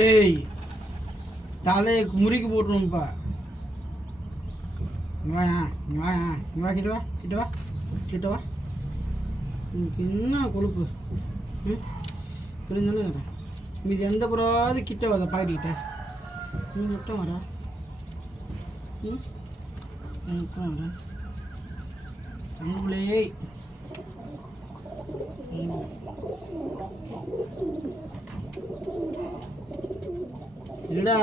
ஏய் தலையை முறுக்கி போட்டுருப்பா. வாயா வாயா வா, கிட்ட வா கிட்ட வா கிட்ட வா. எனக்கு என்ன கொழுப்பு புரிஞ்சானே. மீது எந்த புறாவது கிட்ட வர பாக்கிட்ட நீ மட்டும் வர. மட்டும் வர தங்குளே. இல்லடா